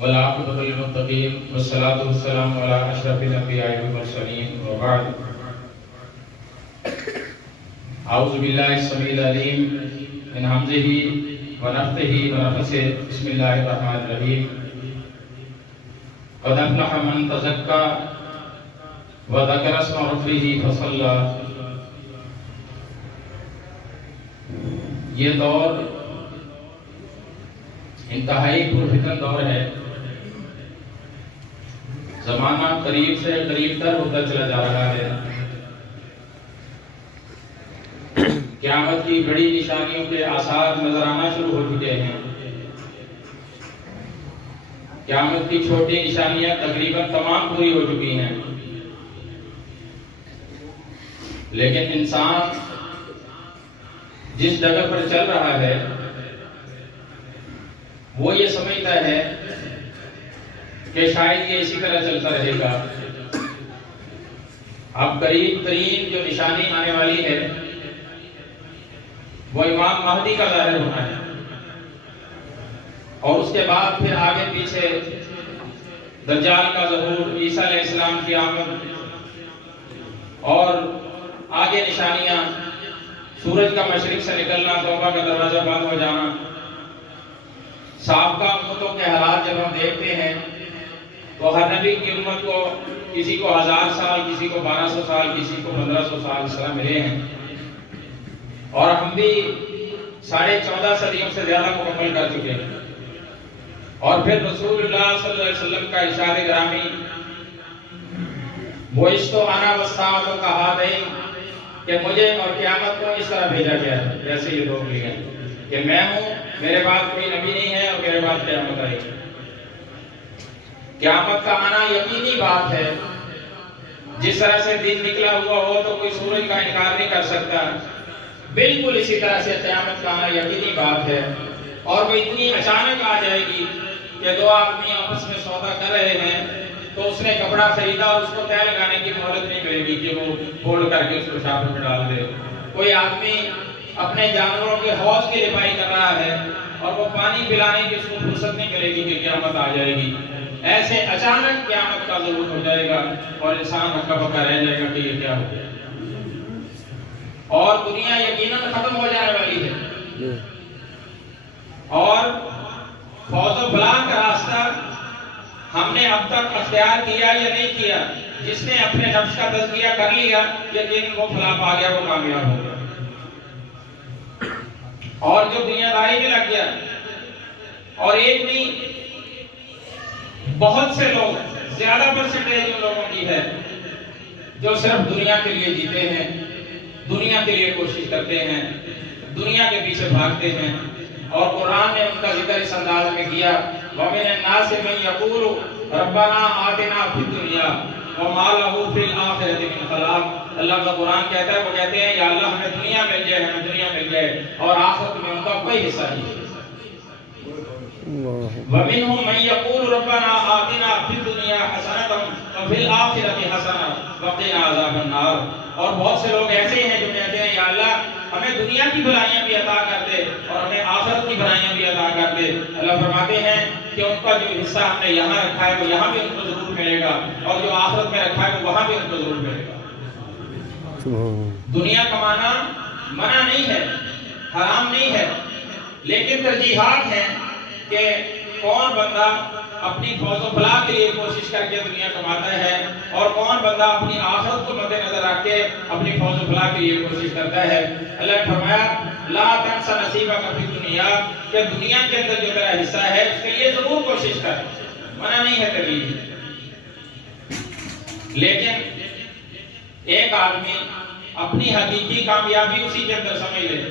والعاقبۃ للمتقین والصلاة والسلام علی اشرف الانبیاء والمرسلین وبعد اعوذ باللہ السمیع العلیم من ہمزہ ونفثہ ونفثہ بسم اللہ الرحمن الرحیم قد افلح من تزکا وذکر اسم ربہ فصلی۔ یہ دور انتہائی پرفتن دور ہے، زمانہ قریب سے قریب تر ہوتا چلا جا رہا ہے۔ قیامت کی بڑی نشانیوں کے آثار نظر آنا شروع ہو چکے ہیں۔ قیامت کی چھوٹی نشانیاں تقریباً تمام پوری ہو چکی ہیں، لیکن انسان جس جگہ پر چل رہا ہے وہ یہ سمجھتا ہے کہ شاید یہ اسی طرح چلتا رہے گا۔ اب قریب ترین جو نشانی آنے والی ہے وہ امام مہدی کا ظاہر ہونا ہے، اور اس کے بعد پھر آگے پیچھے دجال کا ظہور، عیسیٰ علیہ السلام کی آمد، اور آگے نشانیاں سورج کا مشرق سے نکلنا، توبہ کا دروازہ بند ہو جانا۔ سابقہ امتوں کے حالات جب ہم دیکھتے ہیں تو ہر نبی کی امت کو کسی کو 1000 سال، کسی کو 1200 سال، کسی کو 1500 سال اس طرح ملے ہیں، اور ہم بھی 14.5 صدیوں سے زیادہ مکمل کر چکے ہیں۔ اور پھر رسول اللہ صلی اللہ علیہ وسلم کا ارشاد گرامی بُعِثْتُ أَنَا وَالسَّاعَةُ كَهَاتَيْنِ کہ مجھے اور قیامت کو اس طرح بھیجا گیا ہے، جیسے یہ دو مل گئے کہ میں ہوں، میرے بعد کوئی نبی نہیں ہے، اور میرے بعد قیامت آئے گی۔ قیامت کا آنا یقینی بات ہے، جس طرح سے دن نکلا ہوا ہو تو کوئی سورج کا انکار نہیں کر سکتا، بالکل اسی طرح سے قیامت کا آنا یقینی بات ہے، اور وہ اتنی اچانک آ جائے گی کہ دو آدمی آپس میں سودا کر رہے ہیں تو اس نے کپڑا خریدا اور اس کو طے لگانے کی مہلت نہیں ملے گی کہ وہ فولڈ کر کے اس کو شاپر میں ڈال دے۔ کوئی آدمی اپنے جانوروں کے حوض کی رفائی کر رہا ہے اور وہ پانی پلانے کی اس کو فرصت نہیں ملے گی کہ قیامت آ جائے گی۔ ایسے اچانک قیامت کا ظہور ہو جائے گا اور انسان ہکا بکا رہ جائے گا کہ یہ کیا ہو گیا، اور دنیا یقیناً ختم ہو جانے والی ہے، اور فوز و فلاح کا راستہ ہم نے اب تک اختیار کیا یا نہیں کیا۔ جس نے اپنے نفس کا تزکیہ کر لیا یقیناً وہ فلاح پا گیا، وہ کامیاب ہو گیا، اور جو دنیا داری میں لگ گیا، اور ایک نہیں بہت سے لوگ، زیادہ پرسنٹیج ان لوگوں کی ہے جو صرف دنیا کے لیے جیتے ہیں، دنیا کے لیے کوشش کرتے ہیں، دنیا کے پیچھے بھاگتے ہیں، اور قرآن نے ان کا ذکر اس انداز میں کیا وَمِنَ النَّاسِ مَن يَقُولُ رَبَّنَا آتِنَا فِي الدُّنْيَا وَمَا لَهُ فِي الْآخِرَةِ مِنْ خَلَاقٍ۔ اللہ کا قرآن کہتا ہے، وہ کہتے ہیں یا اللہ ہمیں دنیا مل جائے، ہمیں دنیا مل جائے، اور آخرت میں ان کا کوئی حصہ نہیں۔ وَمِنْهُمْ مَن يَقُولُ رَبَّنَا آتِنَا فِي الدُّنْيَا حَسَنَةً وَفِي الْآخِرَةِ حَسَنَةً وَقِنَا عَذَابَ النَّارِ۔ اور بہت سے لوگ ایسے ہیں جو کہتے ہیں یا اللہ ہمیں دنیا کی بھلائیاں بھی عطا کر دے اور ہمیں آخرت کی بھلائیاں بھی عطا کر دے۔ اللہ فرماتے ہیں کہ ان کا جو حصہ ہم نے یہاں رکھا ہے وہ یہاں بھی ان کو ضرور ملے گا، اور جو آخرت میں رکھا ہے وہ وہاں بھی ان کو ضرور ملے گا۔ دنیا کمانا منع نہیں ہے، حرام نہیں ہے، لیکن ترجیحات ہیں کہ کون بندہ اپنی فوز و فلاح کے لیے کوشش کر کے دنیا کماتا ہے، اور کون بندہ اپنی آخرت کو مد نظر رکھ کے اپنی فوز و فلاح کے لیے کوشش کرتا ہے۔ اللہ نے فرمایا لا تنس نصیبک فی الدنیا کہ دنیا کے اندر جو تیرا حصہ ہے اس کے لیے ضرور کوشش کر، منع نہیں ہے کبھی۔ لیکن ایک آدمی اپنی حقیقی کامیابی اسی کے اندر سمجھ لے۔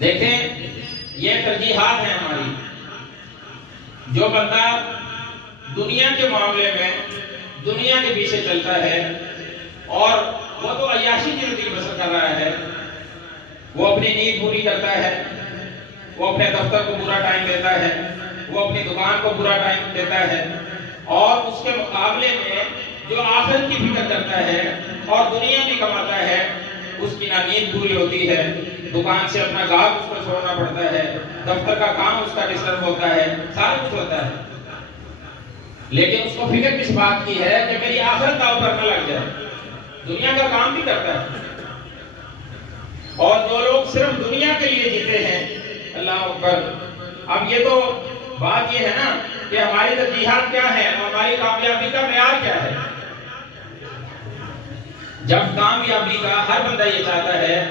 دیکھیں یہ ترجیحات ہیں ہماری۔ جو بندہ دنیا کے معاملے میں دنیا کے پیچھے چلتا ہے اور وہ تو عیاشی کی زندگی بسر کر رہا ہے، وہ اپنی نیند پوری کرتا ہے، وہ اپنے دفتر کو پورا ٹائم دیتا ہے، وہ اپنی دکان کو پورا ٹائم دیتا ہے، اور اس کے مقابلے میں جو آخرت کی فکر کرتا ہے اور دنیا بھی کماتا ہے، اس کی نہ نیند پوری ہوتی ہے، دکان سے اپنا گاہک اس کو چھوڑنا پڑتا ہے، دفتر کا کام اس کا ڈسٹرب ہوتا ہے، سارے کچھ ہوتا ہے، لیکن اس کو فکر کس بات کی ہے کہ میری آخرت داؤ پر نہ لگ جائے، دنیا کا کام بھی کرتا ہے۔ اور جو لوگ صرف دنیا کے لیے جیتے ہیں، اللہ اکبر، اب یہ تو بات یہ ہے نا کہ ہماری ترجیحات کیا ہے، ہماری کامیابی کا معیار کیا ہے۔ جب کامیابی کا ہر بندہ یہ چاہتا ہے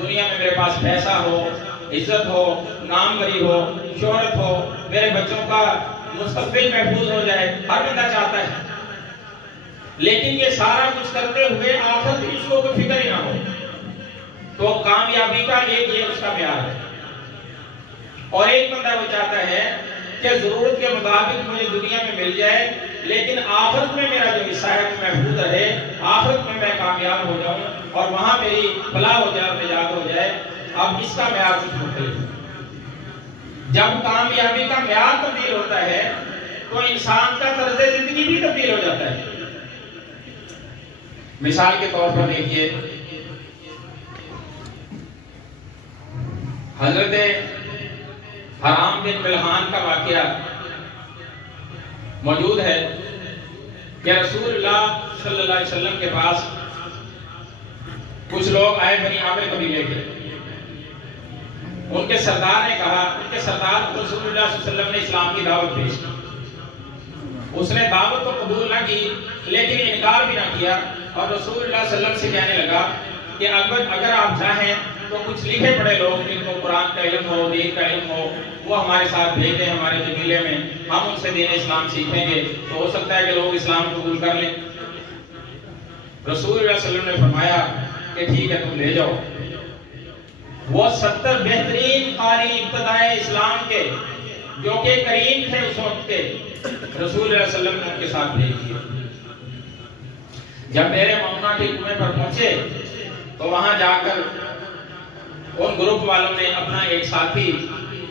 دنیا میں میرے پاس پیسہ ہو، عزت ہو، ناموری ہو، شہرت ہو، میرے بچوں کا مستقبل محفوظ ہو جائے، ہر بندہ چاہتا ہے، لیکن یہ سارا کچھ کرتے ہوئے آخرت کی اس کو کوئی فکر ہی نہ ہو، تو کامیابی کا ایک یہ اس کا معیار ہے۔ اور ایک بندہ وہ چاہتا ہے کہ ضرورت کے مطابق مجھے دنیا میں مل جائے، لیکن آخرت میں میرا جو حصہ ہے وہ محفوظ رہے، آخرت میں میں کامیاب ہو جاؤں اور وہاں میری فلاح ہو جائے اور نجات ہو جائے۔ اب اس کا معیار کچھ مختلف ہے۔ جب کامیابی کا معیار تبدیل ہوتا ہے تو انسان کا طرز زندگی بھی تبدیل ہو جاتا ہے۔ مثال کے طور پر دیکھیے، حضرت حرام بن ملحان کا واقعہ موجود ہے کہ رسول اللہ صلی اللہ علیہ وسلم کے پاس کچھ لوگ آئے بنی عامر قبیلے کے، ان کے سردار نے کہا، ان کے سردار کو رسول اللہ صلی اللہ علیہ وسلم نے اسلام کی دعوت پیش کی، اس نے دعوت کو قبول نہ کی لیکن انکار بھی نہ کیا، اور رسول اللہ صلی اللہ علیہ وسلم سے کہنے لگا کہ اگر آپ چاہیں تو کچھ لکھے پڑے لوگ جن کو قرآن کا علم ہو، دین کا علم ہو، وہ ہمارے ساتھ بھیج دیں ہمارے قبیلے میں، ہم ان سے دین اسلام سیکھیں گے، تو ہو سکتا ہے کہ لوگ اسلام قبول کر لیں۔ رسول اللہ صلی اللہ علیہ وسلم نے فرمایا کہ ٹھیک ہے تم لے جاؤ۔ وہ 70 بہترین قاری ابتدائے اسلام کے جو کہ کریم تھے اس وقت کے، رسول اللہ صلی اللہ علیہ وسلم نے ان کے ساتھ بھیج دیے۔ جب میرے مونا کے کنویں پر پہنچے تو وہاں جا کر ان گروپ والوں نے اپنا ایک ساتھی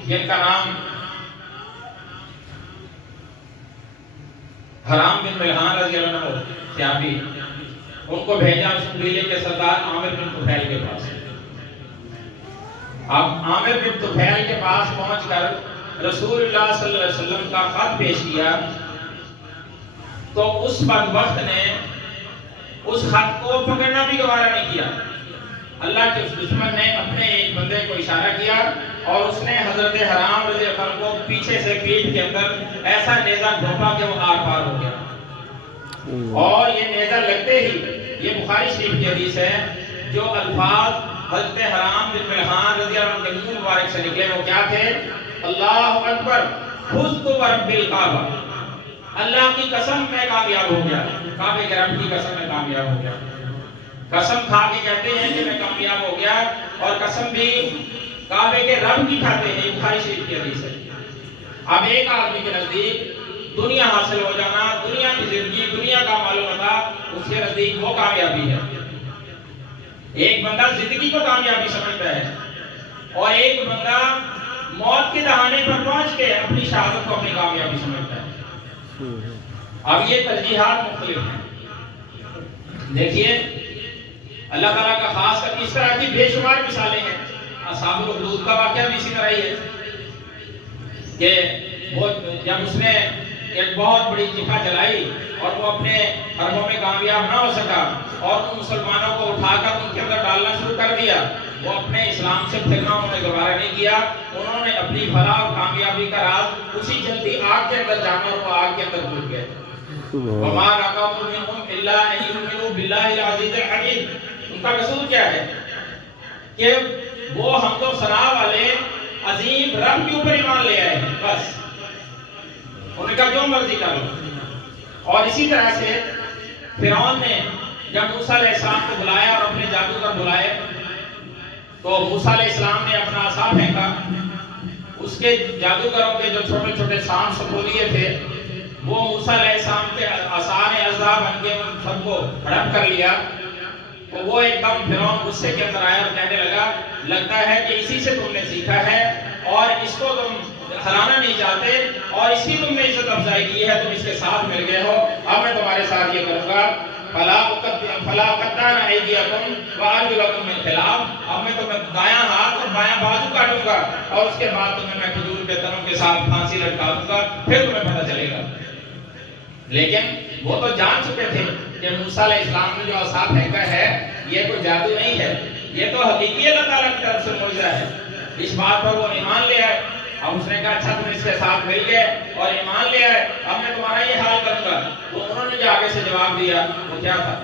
جن کا نام حرام بن ملحان رضی اللہ عنہ صحابی، ان کو بھیجا اس قبیلے کے سردار عامر بن طفیل کے پاس۔ اب عامر بن طفیل کے پاس پہنچ کر رسول اللہ صلی اللہ علیہ وسلم کا خط پیش کیا تو اس بدبخت نے اس خط کو پکڑنا بھی گوارا نہیں کیا۔ اللہ کے اس دشمن نے اپنے ایک بندے کو اشارہ کیا اور اس نے حضرت حرام رضی اللہ عنہ کو پیچھے سے پیٹھ کے اندر ایسا نیزہ گھونپا کہ وہ آر پار ہو گیا، اور یہ نیزہ لگتے ہی، یہ بخاری شریف کی حدیث ہے، جو الفاظ حضرت حرام بن ملحان رضی اللہ عنہ کے منہ مبارک سے نکلے وہ کیا تھے؟ اللہ اکبر، فزت ورب الکعبہ، اللہ کی قسم میں کامیاب ہو گیا، کعبے کے رب کی قسم میں کامیاب ہو گیا۔ قسم کھا کے کہتے ہیں کہ میں کامیاب ہو گیا، اور قسم بھی کعبے کے رب کی کھاتے ہیں، بخاری شریف کی حدیث ہے۔ اب ایک آدمی کے نزدیک دنیا حاصل ہو جانا، دنیا کی زندگی، دنیا کا معلوم تھا، اس کے نزدیک وہ کامیابی ہے۔ ایک بندہ زندگی کو کامیابی سمجھتا ہے، اور ایک بندہ موت کے دہانے پر پہنچ کے اپنی شہادت کو اپنی کامیابی سمجھتا ہے۔ اب یہ ترجیحات مختلف ہیں۔ دیکھیے اللہ تعالیٰ کا خاص کر اس طرح کی بے شمار مثالیں ہیں۔ اصحاب الاخدود کا واقعہ بھی اسی طرح ہی ہے کہ وہ جب اس نے ایک بہت بڑی جفا چلائی اور وہ اپنے حربوں میں کامیاب نہ ہو سکا، اور ان مسلمانوں کو اٹھا کر ان کے اندر ڈالنا شروع کر دیا، وہ اپنے اسلام سے پھرنا انہوں نے گوارا نہیں کیا، انہوں نے اپنی فلاح اور کامیابی کا راز اسی جلدی آگ کے اندر جانا، اور وہ آگ کے اندر ڈوب گئے۔ وَمَا نَقَمُوا مِنْهُمْ إِلَّا أَن يُؤْمِنُوا بِاللَّهِ الْعَزِيزِ الْحَمِيدِ۔ ان کا قصور کیا ہے کہ وہ حمد و ثنا والے عظیم رب کے اوپر ایمان لے آئے ہیں، بس انہوں نے کہا جو مرضی کر لو۔ اور اسی طرح سے فرعون نے جب موسیٰ علیہ السلام کو بلایا اور اپنے جادوگر بلائے تو موسیٰ علیہ السلام نے اپنا عصا پھینکا، اس کے جادوگروں کے جو چھوٹے چھوٹے سانپ سپولیے تھے وہ موسیٰ علیہ السلام کے عصا نے اژدہا بن کے ان سب کو ہڑپ کر لیا۔ تو وہ ایک دم فرعون غصے کے اندر آیا اور کہنے لگا لگتا ہے کہ اسی سے تم نے سیکھا ہے اور اس کو تم ہرانا نہیں چاہتے اور اس کی تم نے عزت افزائی کی ہے، تم اس کے ساتھ مل گئے ہو، اب میں تمہارے ساتھ یہ کروں گا فلا قطعنا ایدیکم وارجلکم من خلاف، اب میں تمہیں دایاں ہاتھ اور بایاں بازو کاٹوں گا اور اس کے بعد تمہیں میں کھجور کے تنوں کے ساتھ پھانسی لٹکا دوں گا، پھر تمہیں پتہ چلے گا۔ لیکن وہ تو جان چکے تھے کہ موسیٰ علیہ السلام نے جو عصا پھینکا ہے یہ کوئی جادو نہیں ہے، یہ تو حقیقی اللہ تعالیٰ کی طرف سے معجزہ ہے۔ اس بات پر وہ ایمان لے آئے۔ اب اس نے کہا اچھا تم اس کے ساتھ مل گئے اور ایمان لے آئے، اب میں تمہارا یہ حال کروں گا۔ تو انہوں نے جو آگے سے جواب دیا وہ کیا تھا؟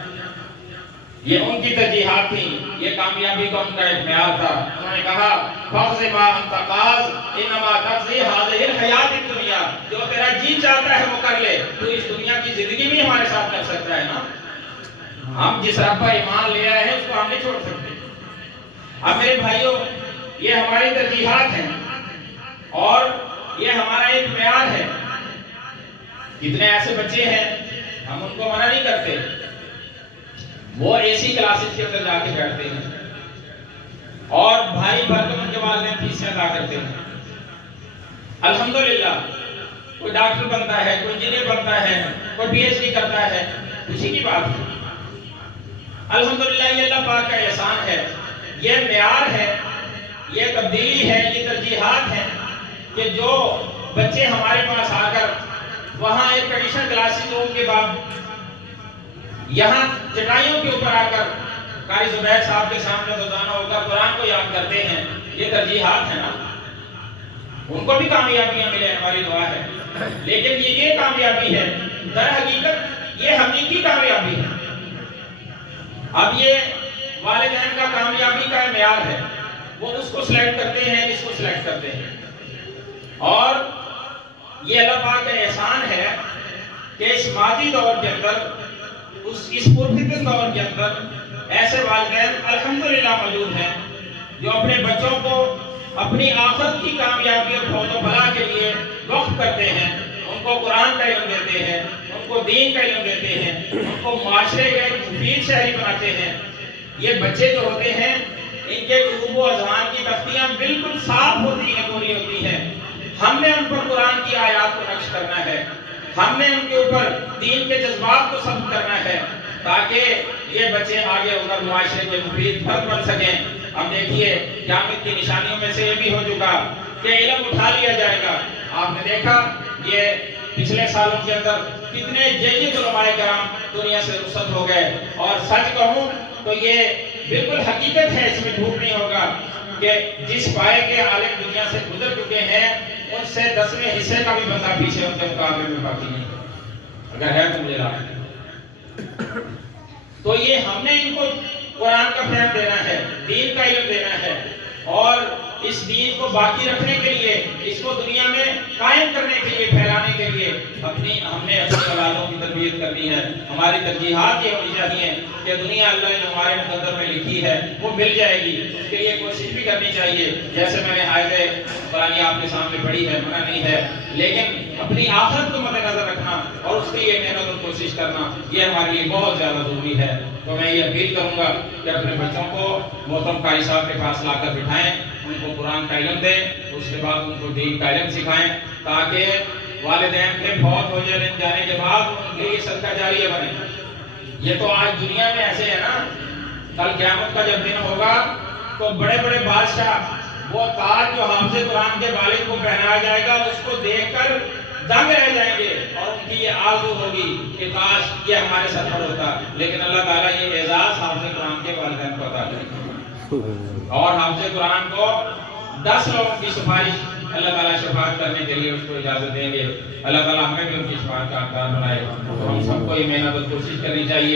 یہ ان کی ترجیحات تھیں، یہ کامیابی کا ان کا ایک معیار تھا۔ انہوں نے کہا فَقْضِ مَا أَنْتَ قَاضٍ إِنَّمَا تَقْضِي هَٰذِهِ الْحَيَاةِ الدُّنْيَا، جو تیرا جی چاہتا ہے وہ کر لے، تو اس دنیا کی زندگی بھی ہمارے ساتھ کر سکتا ہے نا۔ ہم جس رب پر ایمان لے آئے ہیں اس کو ہم نہیں چھوڑ سکتے۔ اب میرے بھائیوں، یہ ہماری ترجیحات ہیں اور یہ ہمارا ایک معیار ہے۔ کتنے ایسے بچے ہیں ہم ان کو منع نہیں کرتے، وہ ایسی کلاسز کے اندر جا کے بیٹھتے ہیں اور بھاری بھرکم ان کے والدین فیسیں ادا کرتے ہیں۔ الحمدللہ کوئی ڈاکٹر بنتا ہے، کوئی انجینئر بنتا ہے، کوئی پی ایچ ڈی کرتا ہے، خوشی کی بات ہے۔ الحمدللہ یہ اللہ پاک کا احسان ہے، یہ معیار ہے، یہ تبدیلی ہے، یہ ترجیحات ہیں کہ جو بچے ہمارے پاس آ کر وہاں ایک ایڈیشنل کلاسز روم کے بعد یہاں چٹائیوں کے اوپر آ کر قاری زبیر صاحب کے سامنے روزانہ ہو کر قرآن کو یاد کرتے ہیں، یہ ترجیحات ہیں نا۔ ان کو بھی کامیابیاں ملے، ہماری دعا ہے، لیکن یہ کامیابی ہے، در حقیقت یہ حقیقی کامیابی ہے۔ اب یہ والدین کا کامیابی کا معیار ہے، وہ اس کو سلیکٹ کرتے ہیں، اس کو سلیکٹ کرتے ہیں، اور یہ اللہ پاک کا احسان ہے کہ اس مادی دور کے اندر، اس پرفتن دور کے اندر ایسے والدین الحمدللہ موجود ہیں جو اپنے بچوں کو اپنی آخرت کی کامیابی اور فوز و فلاح کے لیے وقف کرتے ہیں، ان کو قرآن کا علم دیتے ہیں، ان کو دین کا علم دیتے ہیں، ان کو معاشرے کا ایک مفید شہری بناتے ہیں۔ یہ بچے جو ہوتے ہیں ان کے قلوب و اذہان کی تختیاں بالکل صاف ہوتی ہیں، پوری ہوتی ہیں۔ ہم نے ان پر قرآن کی آیات کو نقش کرنا ہے، ہم نے ان کے اوپر دین کے جذبات کو ثبت کرنا ہے تاکہ یہ بچے آگے اگر معاشرے کے مفید فرد بن سکیں۔ اب دیکھیے قیامت کی نشانیوں میں سے یہ بھی ہو چکا کہ علم اٹھا لیا جائے گا۔ آپ نے دیکھا یہ پچھلے سالوں کے اندر کتنے جید علماء کرام دنیا سے رخصت ہو گئے، اور سچ کہوں تو یہ بالکل حقیقت ہے، اس میں جھوٹ نہیں ہوگا کہ جس پائے کے عالم دنیا سے گزر چکے ہیں ان سے 10ویں حصے کا بھی بندہ پیچھے ان کے مقابلے میں باقی نہیں ہے، اگر ہے تو مجھے رہا۔ تو یہ ہم نے ان کو قرآن کا فہم دینا ہے، دین کا علم دینا ہے، اور اس دین کو باقی رکھنے کے لیے، اس کو دنیا میں قائم کرنے کے لیے، پھیلانے کے لیے ہم نے اپنی اولادوں کی تربیت کرنی ہے۔ ہماری ترجیحات یہ ہونی چاہیے کہ دنیا اللہ نے ہمارے مقدر میں لکھی ہے وہ مل جائے گی، اس کے لیے کوشش بھی کرنی چاہیے۔ جیسے میں نے آیت قرآنی آپ کے سامنے پڑھی ہے، منع نہیں ہے، لیکن اپنی آخرت کو مد نظر رکھنا اور اس کے لیے محنت اور کوشش کرنا یہ ہمارے لیے بہت زیادہ ضروری ہے۔ تو میں یہ اپیل کروں گا کہ اپنے بچوں کو محترم قاری صاحب کے پاس لا کر بٹھائیں، ان کو قرآن کا علم دیں، اس کے بعد ان کو دین کا علم سکھائیں تاکہ والدین کے فوت ہو جانے کے بعد ان کے لیے صدقہ جاریہ بنے۔ یہ تو آج دنیا میں ایسے ہے نا، کل قیامت کا جب دن ہوگا تو بڑے بڑے بادشاہ وہ تاج جو حافظ قرآن کے والد کو پہنایا جائے گا اس کو دیکھ کر دنگ رہ جائیں گے، اور ان کی یہ آرزو ہوگی کہ کاش یہ ہمارے سر پر ہوتا، لیکن اللہ تعالیٰ یہ اعزاز حافظ قرآن کے والدین کو عطا کرے گا، اور حافظ قرآن کو 10 لوگوں کی سفارش اللہ تعالیٰ شفاعت کرنے کے لیے اس کو اجازت دیں گے۔ اللہ تعالیٰ ہمیں بھی ان کی شفاعت کا حقدار بنائے۔ تو ہم سب کو یہ محنت اور کوشش کرنی چاہیے۔